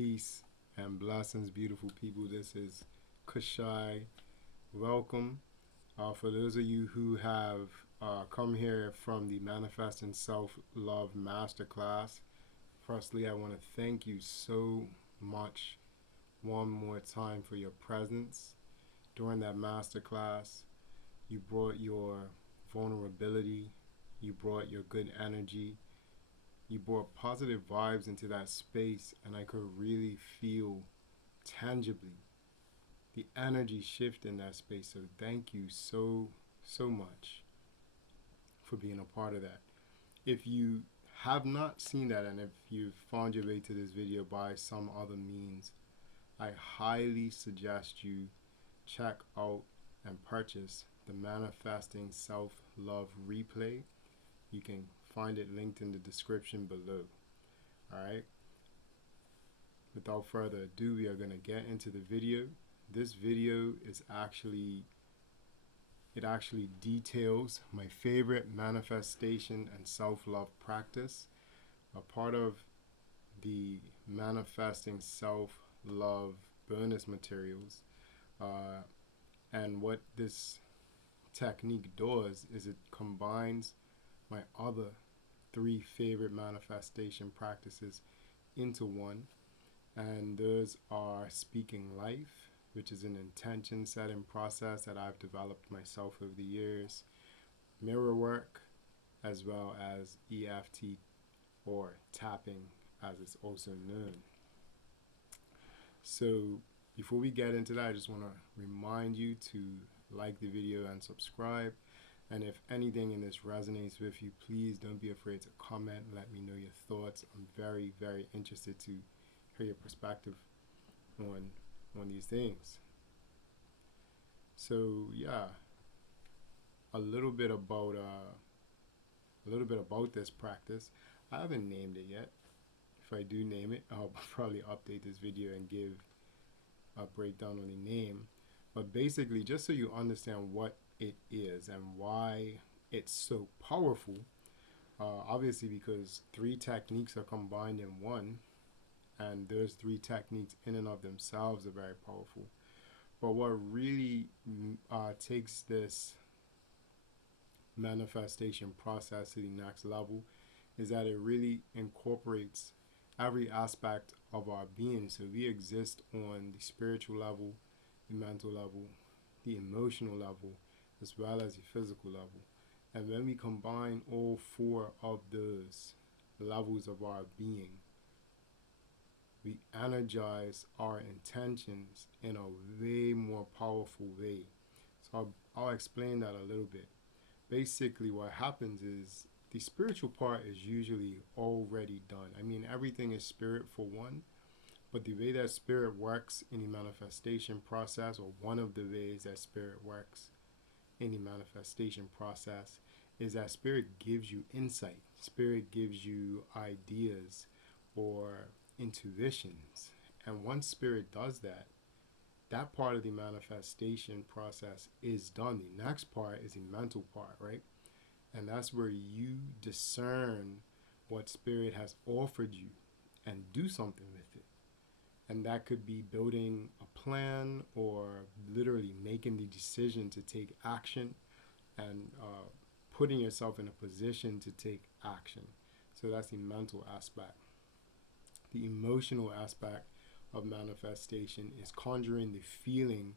Peace and blessings, beautiful people. This is Kushai. Welcome. For those of you who have come here from the Manifesting Self-Love Masterclass, firstly, I want to thank you so much one more time for your presence. During that masterclass, you brought your vulnerability, you brought your good energy, you brought positive vibes into that space, and I could really feel tangibly the energy shift in that space. So thank you so much for being a part of that. If you have not seen that, and if you've found your way to this video by some other means, I highly suggest you check out and purchase the Manifesting Self-Love Replay. You can find it linked in the description below. Alright? Without further ado, we are going to get into the video. This video is actually details my favorite manifestation and self-love practice, a part of the Manifesting Self-Love bonus materials. And what this technique does is it combines my other 3 favorite manifestation practices into one, and those are speaking life, which is an intention setting process that I've developed myself over the years, mirror work, as well as EFT, or tapping as it's also known. So before we get into that, I just want to remind you to like the video and subscribe. And if anything in this resonates with you, please don't be afraid to comment. Let me know your thoughts. I'm very, very interested to hear your perspective on these things. So yeah, a little bit about this practice. I haven't named it yet. If I do name it, I'll probably update this video and give a breakdown on the name. But basically, just so you understand what it is and why it's so powerful, obviously because 3 techniques are combined in one, and those 3 techniques in and of themselves are very powerful. But what really takes this manifestation process to the next level is that it really incorporates every aspect of our being. So we exist on the spiritual level, the mental level, the emotional level, as well as the physical level. And when we combine all 4 of those levels of our being, we energize our intentions in a way more powerful way. So I'll explain that a little bit. Basically, what happens is the spiritual part is usually already done. I mean, everything is spirit for one, but the way that spirit works in the manifestation process, or one of the ways that spirit works in the manifestation process, is that spirit gives you insight. Spirit gives you ideas or intuitions. And once spirit does that, that part of the manifestation process is done. The next part is the mental part, right? And that's where you discern what spirit has offered you and do something with it. And that could be building a plan, or literally making the decision to take action and putting yourself in a position to take action. So that's the mental aspect. The emotional aspect of manifestation is conjuring the feeling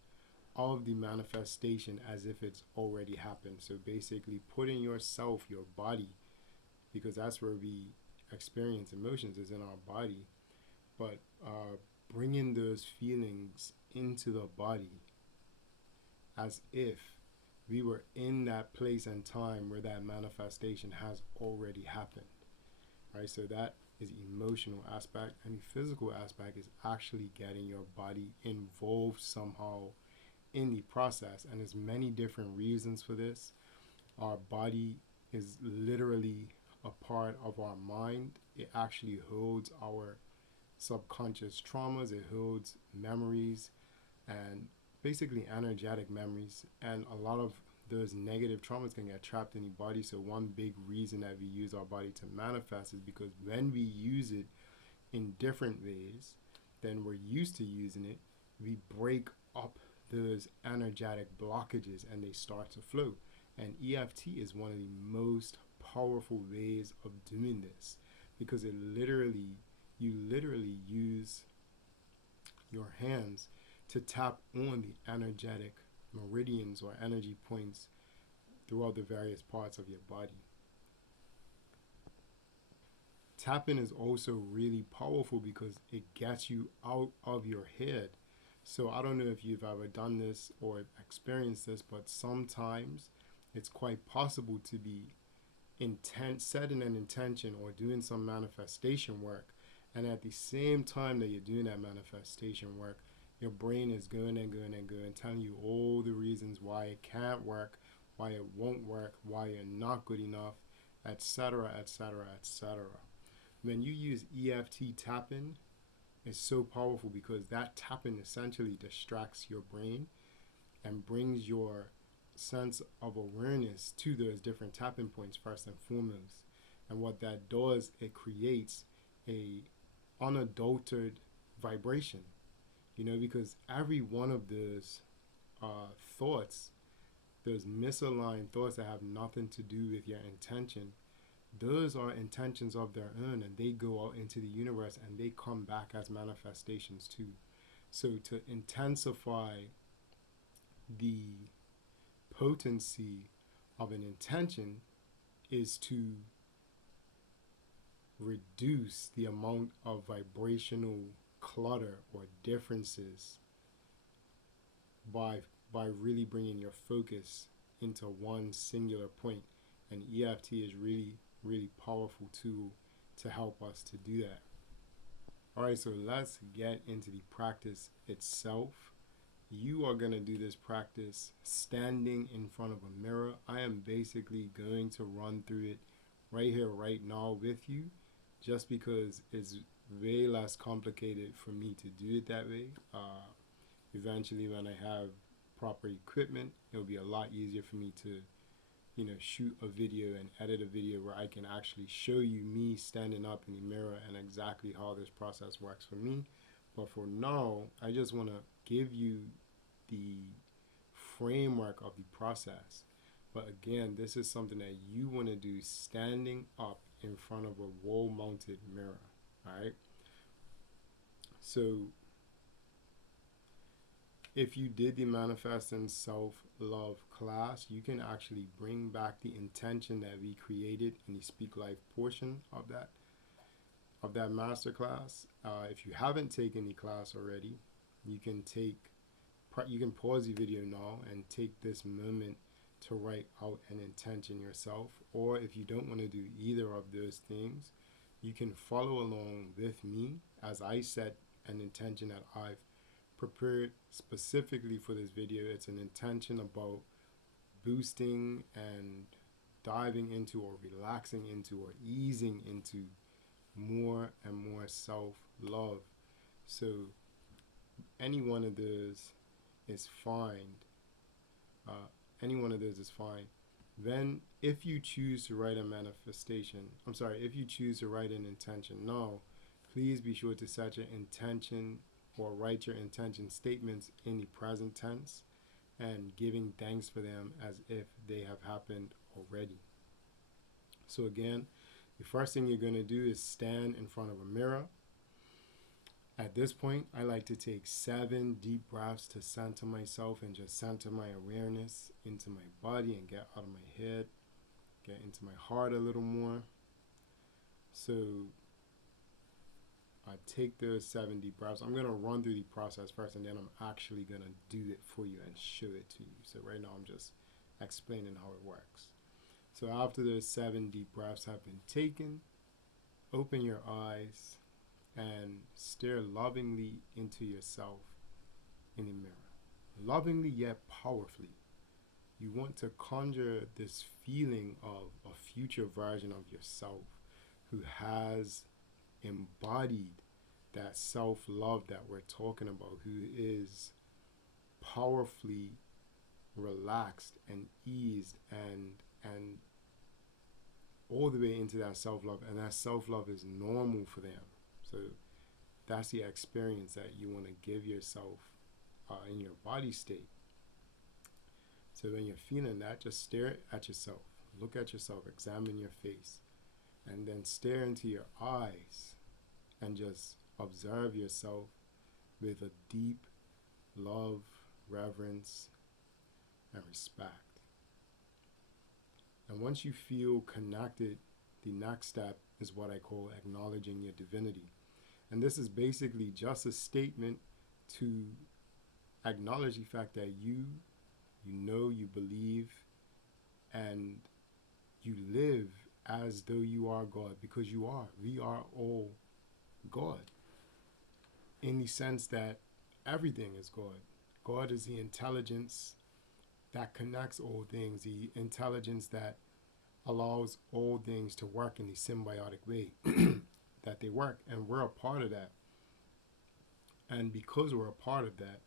of the manifestation as if it's already happened. So basically putting yourself, your body, because that's where we experience emotions, is in our body, but bringing those feelings into the body as if we were in that place and time where that manifestation has already happened, right? So that is the emotional aspect, and the physical aspect is actually getting your body involved somehow in the process. And there's many different reasons for this. Our body is literally a part of our mind. It actually holds our subconscious traumas, it holds memories, and basically energetic memories, and a lot of those negative traumas can get trapped in the body. So one big reason that we use our body to manifest is because when we use it in different ways, than we're used to using it, we break up those energetic blockages and they start to flow. And EFT is one of the most powerful ways of doing this, because you literally use your hands to tap on the energetic meridians or energy points throughout the various parts of your body. Tapping is also really powerful because it gets you out of your head. So I don't know if you've ever done this or experienced this, but sometimes it's quite possible to be setting an intention or doing some manifestation work, and at the same time that you're doing that manifestation work, your brain is going and going and going, telling you all the reasons why it can't work, why it won't work, why you're not good enough, etc., etc., etc. When you use EFT tapping, it's so powerful because that tapping essentially distracts your brain and brings your sense of awareness to those different tapping points first and foremost. And what that does, it creates a unadulterated vibration, because every one of those thoughts, those misaligned thoughts that have nothing to do with your intention, those are intentions of their own, and they go out into the universe and they come back as manifestations too. So to intensify the potency of an intention is to reduce the amount of vibrational clutter or differences by really bringing your focus into one singular point. And EFT is really, really powerful tool to help us to do that. All right, so let's get into the practice itself. You are going to do this practice standing in front of a mirror. I am basically going to run through it right here, right now with you, just because it's way less complicated for me to do it that way. Eventually, when I have proper equipment, it'll be a lot easier for me to shoot a video and edit a video where I can actually show you me standing up in the mirror and exactly how this process works for me. But for now, I just want to give you the framework of the process. But again, this is something that you want to do standing up in front of a wall-mounted mirror. All right. So if you did the Manifesting Self-Love class, you can actually bring back the intention that we created in the Speak Life portion of that masterclass. If you haven't taken the class already, you can pause the video now and take this moment to write out an intention yourself. Or if you don't want to do either of those things, you can follow along with me as I set an intention that I've prepared specifically for this video. It's an intention about boosting and diving into or relaxing into or easing into more and more self-love. So any one of those is fine. Then if you choose to write if you choose to write an intention now, please be sure to set your intention or write your intention statements in the present tense and giving thanks for them as if they have happened already. So again, the first thing you're going to do is stand in front of a mirror. At this point, I like to take 7 deep breaths to center myself and just center my awareness into my body and get out of my head, get into my heart a little more. So I take those 7 deep breaths. I'm going to run through the process first, and then I'm actually going to do it for you and show it to you. So right now I'm just explaining how it works. So after those 7 deep breaths have been taken, open your eyes and stare lovingly into yourself in the mirror. Lovingly yet powerfully. You want to conjure this feeling of a future version of yourself who has embodied that self-love that we're talking about, who is powerfully relaxed and eased and all the way into that self-love, and that self-love is normal for them. So That's the experience that you want to give yourself in your body state. So when you're feeling that, just stare at yourself. Look at yourself, examine your face, and then stare into your eyes and just observe yourself with a deep love, reverence, and respect. And once you feel connected, the next step is what I call acknowledging your divinity. And this is basically just a statement to acknowledge the fact that you know, you believe, and you live as though you are God, because you are. We are all God, in the sense that everything is God. God is the intelligence that connects all things, the intelligence that allows all things to work in the symbiotic way that they work, and we're a part of that. And because we're a part of that,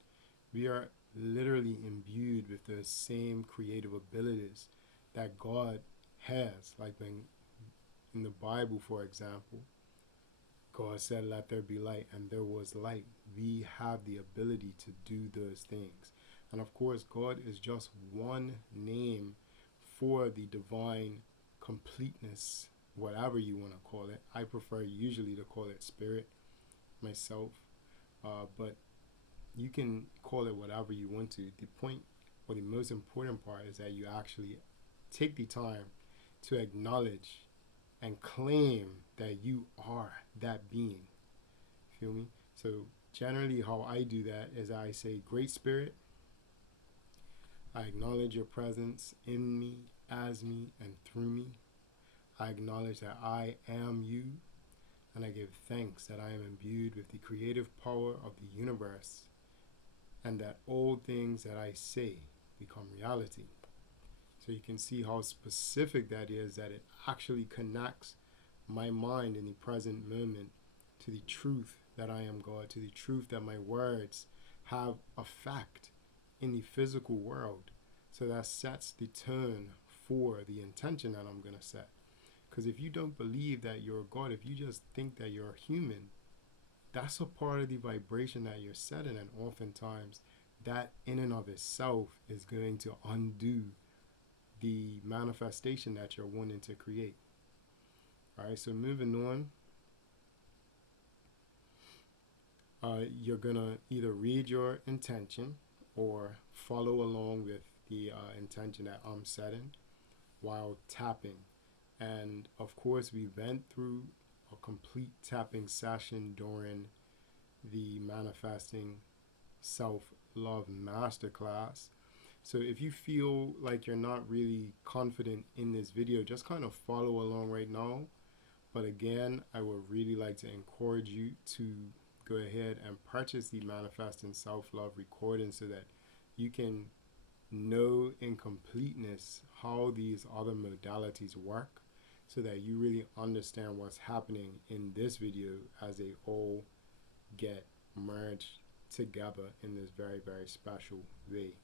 we are literally imbued with the same creative abilities that God has. Like when in the Bible, for example, God said, "Let there be light," and there was light. We have the ability to do those things. And of course, God is just one name for the divine completeness, whatever you want to call it. I prefer usually to call it spirit myself, but you can call it whatever you want to. The point, or the most important part, is that you actually take the time to acknowledge and claim that you are that being. Feel me? So generally how I do that is I say, "Great Spirit, I acknowledge your presence in me, as me, and through me. I acknowledge that I am you, and I give thanks that I am imbued with the creative power of the universe, and that all things that I say become reality." So you can see how specific that is, that it actually connects my mind in the present moment to the truth that I am God, to the truth that my words have effect in the physical world. So that sets the tone for the intention that I'm going to set. Because if you don't believe that you're God, if you just think that you're human, that's a part of the vibration that you're setting. And oftentimes, that in and of itself is going to undo the manifestation that you're wanting to create. All right, so moving on. You're going to either read your intention or follow along with the intention that I'm setting while tapping. And of course, we went through a complete tapping session during the Manifesting Self-Love Masterclass. So if you feel like you're not really confident in this video, just kind of follow along right now. But again, I would really like to encourage you to go ahead and purchase the Manifesting Self-Love recording so that you can know in completeness how these other modalities work, so that you really understand what's happening in this video as they all get merged together in this very, very special way.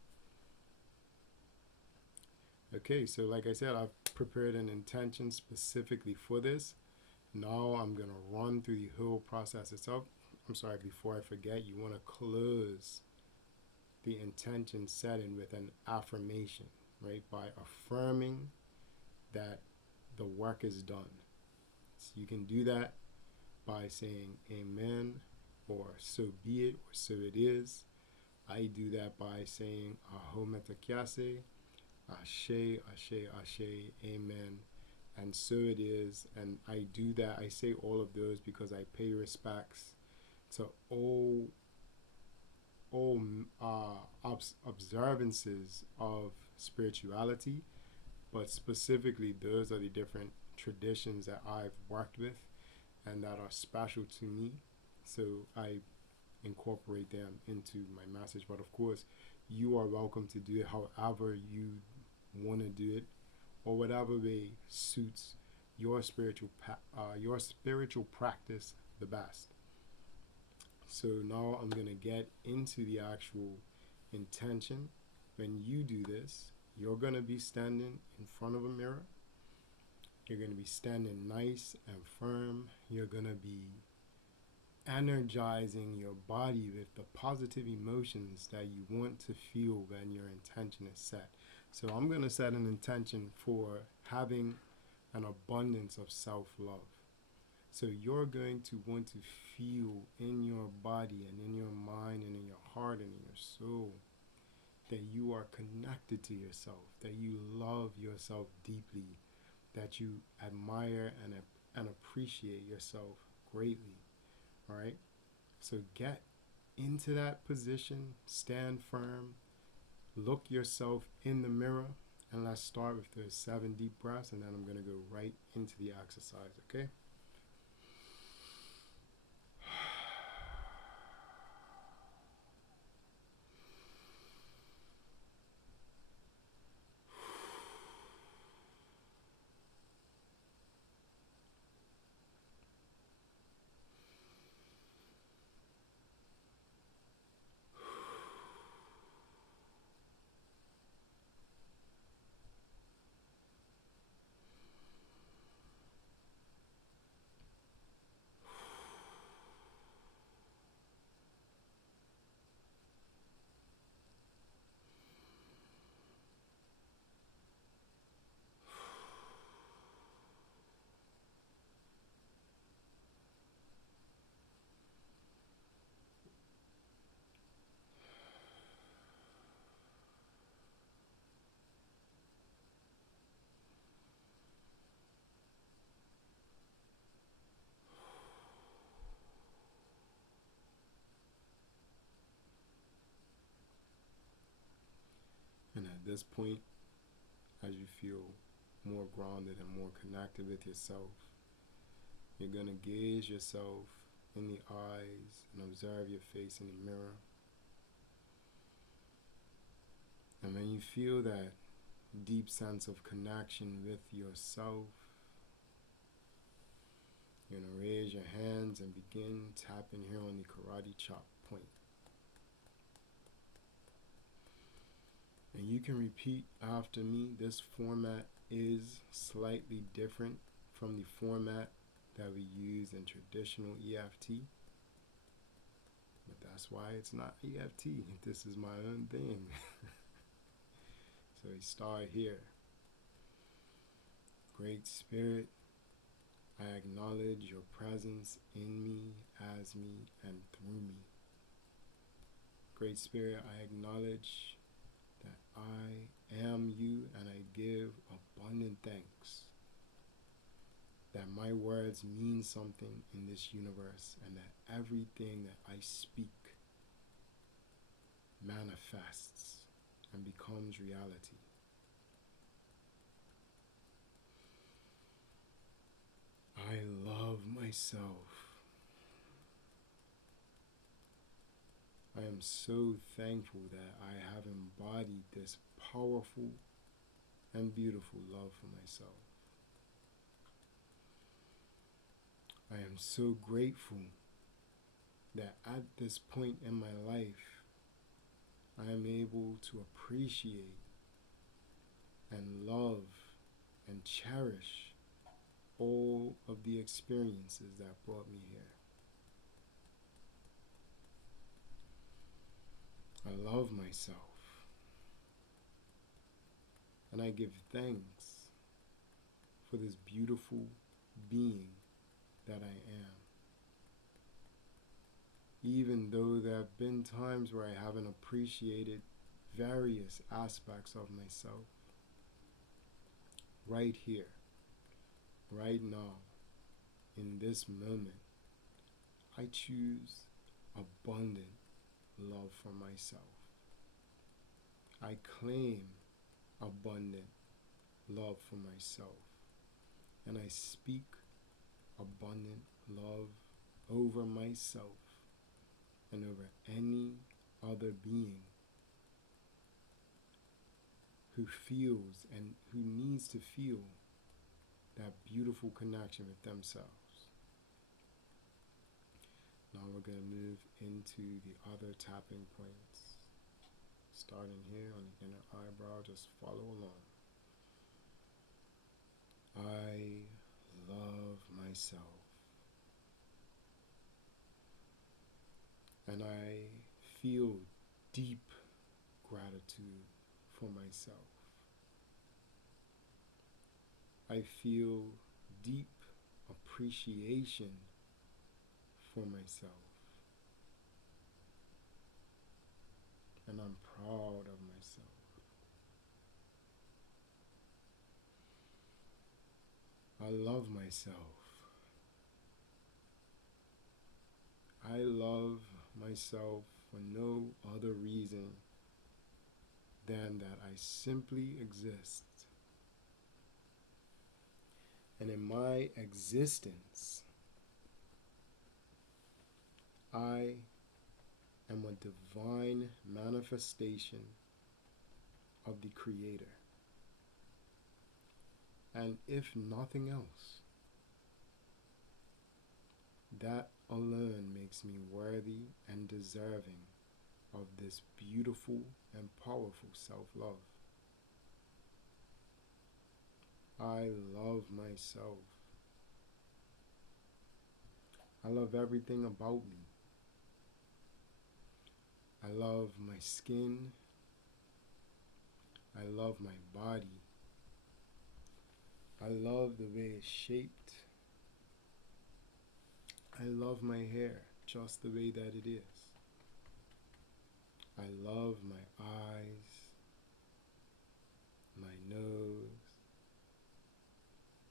Okay, so like I said, I've prepared an intention specifically for this. Now I'm going to run through the whole process itself. I'm sorry, before I forget, you want to close the intention setting with an affirmation, right? By affirming that the work is done. So you can do that by saying amen, or so be it, or so it is. I do that by saying aho metakyase, ashe, ashe, ashe, amen, and so it is. And I do that, I say all of those because I pay respects to all observances of spirituality, but specifically those are the different traditions that I've worked with and that are special to me. So I incorporate them into my message. But of course, you are welcome to do it however you want to do it, or whatever way suits your spiritual practice the best. So now I'm going to get into the actual intention. When you do this, you're going to be standing in front of a mirror. You're going to be standing nice and firm. You're going to be energizing your body with the positive emotions that you want to feel when your intention is set. So I'm going to set an intention for having an abundance of self-love. So you're going to want to feel in your body and in your mind and in your heart and in your soul that you are connected to yourself, that you love yourself deeply, that you admire and appreciate yourself greatly. All right? So get into that position, stand firm, look yourself in the mirror, and let's start with the 7 deep breaths, and then I'm going to go right into the exercise, okay? And at this point, as you feel more grounded and more connected with yourself, you're going to gaze yourself in the eyes and observe your face in the mirror. And when you feel that deep sense of connection with yourself, you're going to raise your hands and begin tapping here on the karate chop point. And you can repeat after me. This format is slightly different from the format that we use in traditional EFT. But that's why it's not EFT. This is my own thing. So we start here. Great Spirit, I acknowledge your presence in me, as me, and through me. Great Spirit, I acknowledge that I am you, and I give abundant thanks that my words mean something in this universe, and that everything that I speak manifests and becomes reality. I love myself. I am so thankful that I have embodied this powerful and beautiful love for myself. I am so grateful that at this point in my life, I am able to appreciate and love and cherish all of the experiences that brought me here. I love myself, and I give thanks for this beautiful being that I am. Even though there have been times where I haven't appreciated various aspects of myself, right here, right now, in this moment, I choose abundant love for myself. I claim abundant love for myself, and I speak abundant love over myself and over any other being who feels and who needs to feel that beautiful connection with themselves. Now we're going to move into the other tapping points. Starting here on the inner eyebrow, just follow along. I love myself. feel deep gratitude for myself. I feel deep appreciation for myself. And I'm proud of myself. I love myself. I love myself for no other reason than that I simply exist. And in my existence, I am a divine manifestation of the Creator. And if nothing else, that alone makes me worthy and deserving of this beautiful and powerful self-love. I love myself. I love everything about me. I love my skin. I love my body. I love the way it's shaped. I love my hair just the way that it is. I love my eyes, my nose,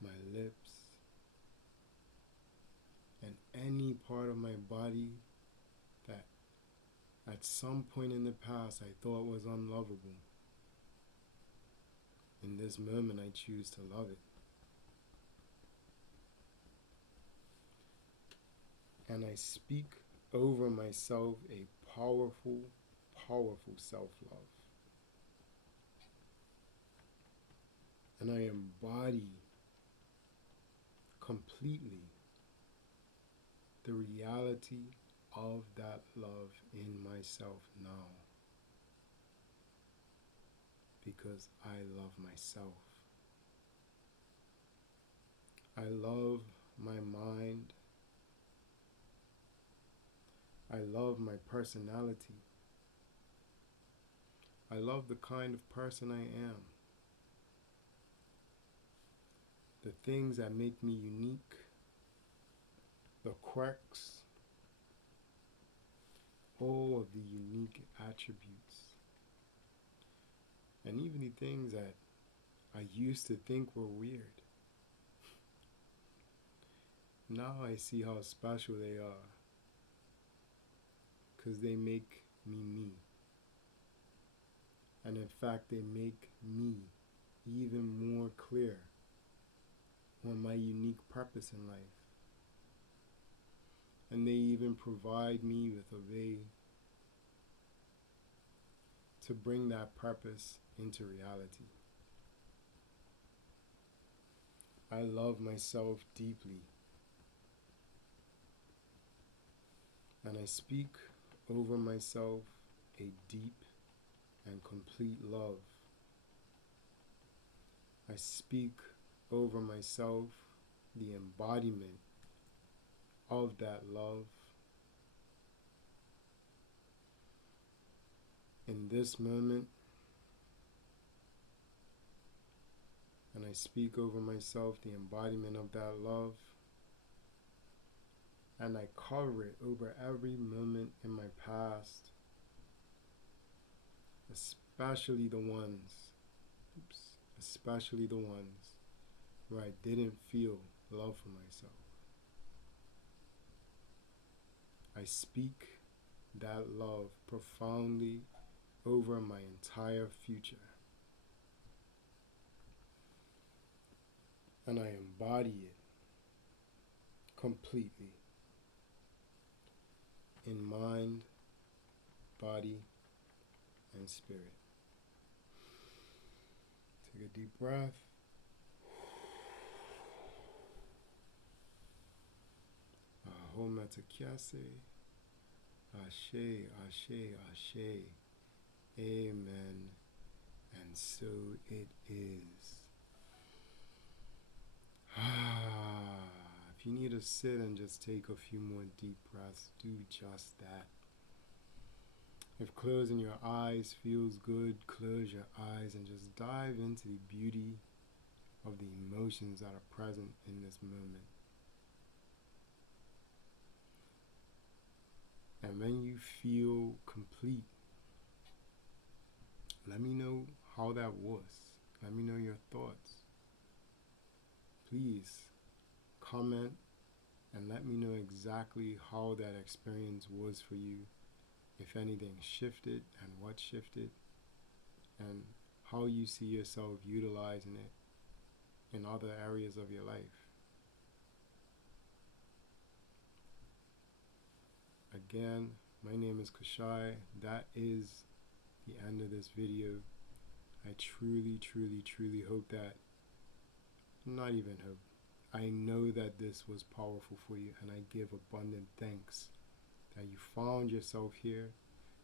my lips, and any part of my body that at some point in the past I thought was unlovable. In this moment, I choose to love it. And I speak over myself a powerful, powerful self-love. And I embody completely the reality of that love in myself now. Because I love myself. I love my mind. I love my personality. I love the kind of person I am. The things that make me unique, the quirks, all of the unique attributes, and even the things that I used to think were weird. Now I see how special they are, because they make me me. And in fact, they make me even more clear on my unique purpose in life. And they even provide me with a way to bring that purpose into reality. I love myself deeply. And I speak over myself a deep and complete love. I speak over myself the embodiment of that love. In this moment, and I speak over myself the embodiment of that love, and I cover it over every moment in my past, especially the ones where I didn't feel love for myself. I speak that love profoundly over my entire future. And I embody it completely in mind, body, and spirit. Take a deep breath. Ahom Atakyase. Ashe, Ashe, Ashe. Amen. And so it is. If you need to sit and just take a few more deep breaths, do just that. If closing your eyes feels good, close your eyes and just dive into the beauty of the emotions that are present in this moment. And when you feel complete, let me know how that was. Let me know your thoughts. Please comment and let me know exactly how that experience was for you. If anything shifted and what shifted, and how you see yourself utilizing it in other areas of your life. Again, my name is Kashai. That is the end of this video. I truly, truly, truly hope that, not even hope, I know that this was powerful for you, and I give abundant thanks that you found yourself here,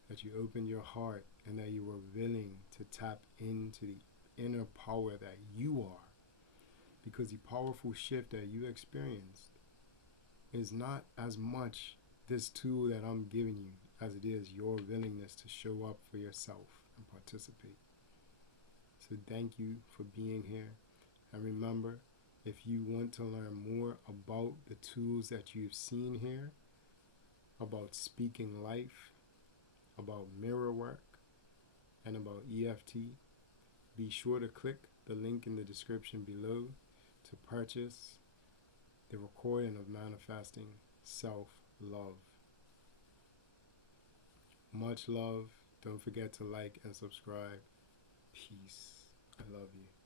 that you opened your heart, and that you were willing to tap into the inner power that you are. Because the powerful shift that you experienced is not as much this tool that I'm giving you as it is your willingness to show up for yourself and participate. So thank you for being here. And remember, if you want to learn more about the tools that you've seen here, about speaking life, about mirror work, and about EFT, be sure to click the link in the description below to purchase the recording of Manifesting Self-Love. Much love. Don't forget to like and subscribe. Peace. I love you.